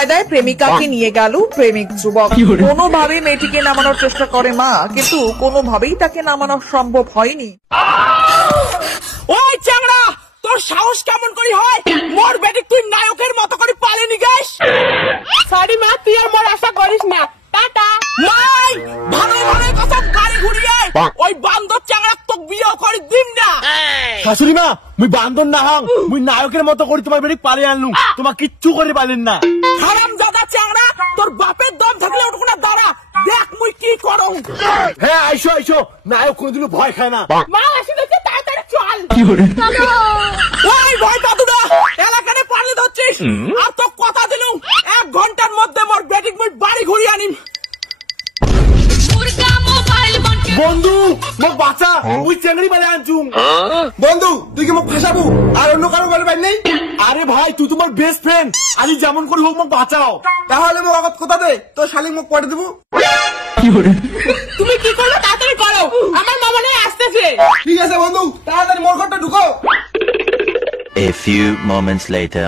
কায়দায় প্রেমিকাকে নিয়ে গেল প্রেমিক যুবক। কোনোভাবেই মেয়েটিকে নামানোর চেষ্টা করে মা, কিন্তু কোনোভাবেই তাকে নামানো সম্ভব হয়নি। ওই চ্যাংড়া, তোর সাহস কেমন করি হয় মোর বেটি তুই নায়কের মতো করে পালিয়ে গেছ? সরি মা, তুই আর মোর আশা করিস না, টাটা। মাই ভালো ভালো কসম গাড়ি ঘুরিয়ে ওই বান্দর চ্যাংড়া তোকে বিয়ে করে দিম না। শাশুড়ি মা, মুই বান্দর না হাং, মুই নায়কের মতো করে তোমার বেটি পালিয়ে আনলুম, তোমার কিচ্ছু করে পালেন না। হারামজাদা চ্যাংড়া, তোর বাপের দম থাকলে ওটুকু না দাঁড়া, দেখ মুই কি করো। হ্যাঁ আইসো আইসো, নায়ক কোনোদিনও ভয় খায় না। মা আসি দেখে তাড়াতাড়ি চল। ওই ভয় দাদুরা এলাকাতে পারলে ধরছিস, আর তো কথা দিলুম 1 ঘন্টার মধ্যে মোর বেটিক মুই বাড়ি ঘুরিয়ে আনিম। বন্ধু মোক বাঁচা, মুই চেংড়ি বালে আনছুম। বন্ধু তুই কি মোক ফাঁসাবো আর অন্য কারো বাড়ি বাড়ি নেই? আরে ভাই তুই তোমার বেস্ট ফ্রেন্ড, আজ যেমন করে হোক মোক বাঁচাও। তাহলে মোক আগত কথা দে, তোর শালিক মোক পড়ে দেবো। তুমি কি করবে তাড়াতাড়ি করো, আমার মামা নয় আসতেছে। ঠিক আছে বন্ধু, তাড়াতাড়ি মোর ঘরটা ঢুকো। A few moments later.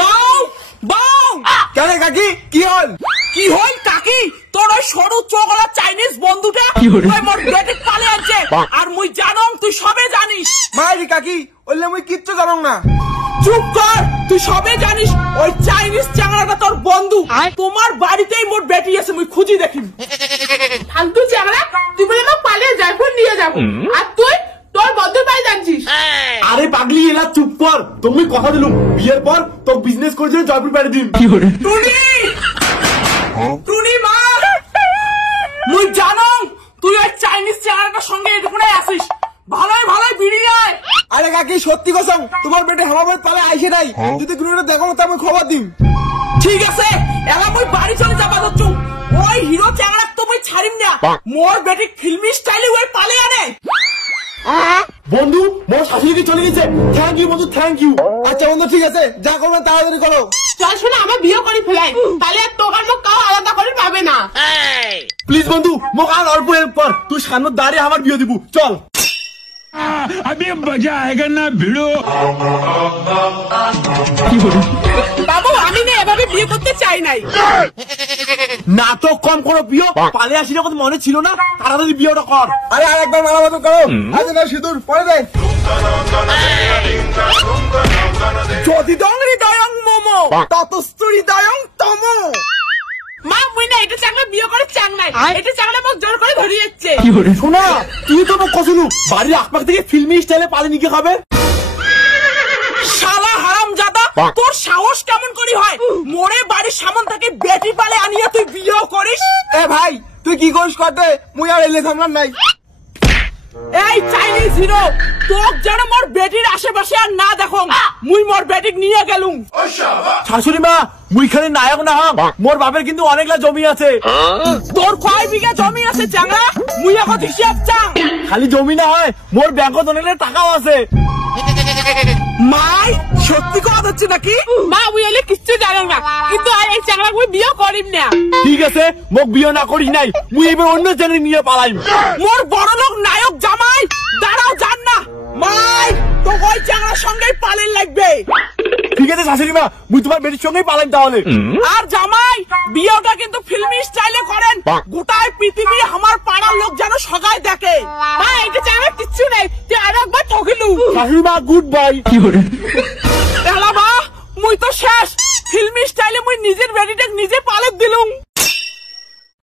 বাউ বাউ। কেন কাকি কি হল? কি হল কাকি, তোর ওই সরু চোখলা চাইনিজ বন্ধুটা ওই মোর বেটিক পালিয়ে আনছে, আর মুই জানম তুই সবে জানিস। মাইরি কাকি, বললে মুই কিচ্ছু জানং না। চুপ কর, তুই সবে জানিস ওই চাইনিজ চ্যাংড়াটা তোর বন্ধু। তোমার বাড়িতেই মোর বেটি আছে, মুই খুঁজি দেখিম। ফালতু চ্যাংড়া, তুই বলে মোক পালিয়ে জয়পুর নিয়ে যাব, আর তুই তোর বন্ধুর বাড়ি যাচ্ছিস। আরে পাগলি এলা চুপ কর, তুমি কথা দিলুম বিয়ের পর তো বিজনেস করে জয়পুর পাড়ি দিন। টুনি টুনি মা, মুই জানম তুই ওই চাইনিজ চ্যাংড়াটার সঙ্গে এটুকুনে আসিস, ভালোই ভালোই বেরিয়ে আয়। আরে কাকি সত্যি কসম, তোমার বেটে আমার বাড়ি পালে আইসে নাই, যদি কোনো দেখো তো আমি খবর দিম। ঠিক আছে, এলা মুই বাড়ি চলে যাবা যাচ্ছু, ওই হিরো চ্যাংড়া তো মুই ছাড়িম না, মোর বেটি ফিল্মি স্টাইলে ওই পালে আনে। বন্ধু মোর শাশুড়ি চলে গেছে, থ্যাংক ইউ বন্ধু, থ্যাংক ইউ। আচ্ছা বন্ধু ঠিক আছে, যা করবেন তাড়াতাড়ি করো। চল শোনা, আমার বিয়ে করে ফেলাই, তাহলে আর তোর মুখ কাউ আলাদা করে পাবে না। প্লিজ বন্ধু মোক আর অল্প হেল্প কর, তুই সামনে দাঁড়িয়ে আমার বিয়ে দিব, চল। अभी मजा आएगा ना भिड़ो। বাবু আমি না এভাবে বিয়ে করতে চাই নাই। না তো কম করো বিয়ে, পালে আসি যখন মনে ছিল না, তাড়াতাড়ি বিয়েটা কর। আরে আরেকবার মারা মতো করো, আজ না সিঁদুর পরে দেন। যদি দংরি দয়ং মোমো ততস্তুরি দয়ং তমো। মা মুই না এটা চাংলা বিয়ে করে চাং নাই, এটা চাংলা মোক জোর করে ধরে যাচ্ছে। শোনা তুই তো মোক কসলু বাড়ির আশপাশ থেকে ফিল্মি স্টাইলে পালে নিকে খাবে। শালা হারামজাদা, তোর সাহস কেমন করি হয় মোরে বাড়ির সামন থেকে বেটি পালে আনিয়া তুই বিয়ে করিস? এ ভাই তুই কি করিস করতে, মুই আর এলে থামলাম নাই। এই চাইনিজ হিরো, তোক যেন মোর বেটির আশেপাশে আর না দেখো, মুই মোর বেটিক নিয়ে গেলুম। শাশুড়ি মা মুই খালি নায়ক না হাম, মোর বাপের কিন্তু অনেকলা জমি আছে। তোর কয় বিঘা জমি আছে চাংড়া, মুই এখন হিসাব চাং। খালি জমি না হয় মোর ব্যাংকত অনেক টাকাও আছে। মাই সত্যি কথা হচ্ছে নাকি? মা মুই এলে কিচ্ছু জানো না, কিন্তু আর এই চাংড়া মুই বিয়ে করিম না। ঠিক আছে মোক বিয়ে না করিস নাই, মুই এবার অন্য চ্যানেল নিয়ে পালাইম। মোর বড় লোক নায়ক জামাই দাঁড়াও জান না, মাই তো ওই চাংড়ার সঙ্গেই পালিয়ে লাগবে। ঠিক আছে শাশুড়ি মা, মুই তোমার বেটির সঙ্গেই পালাইম তাহলে। আর জামাই বিয়েটা কিন্তু ফিল্মি স্টাইলে করেন, গোটায় পৃথিবী আমার পাড়ার লোক যেন সগায় দেখে। মা এটা চাংড়া কিচ্ছু নেই, তুই আর একবার ঠকিলু। শাশুড়ি মা গুড বাই। এলা মা মুই তো শেষ, ফিল্মি স্টাইলে মুই নিজের বেটিটাকে নিজে পালক দিলুম।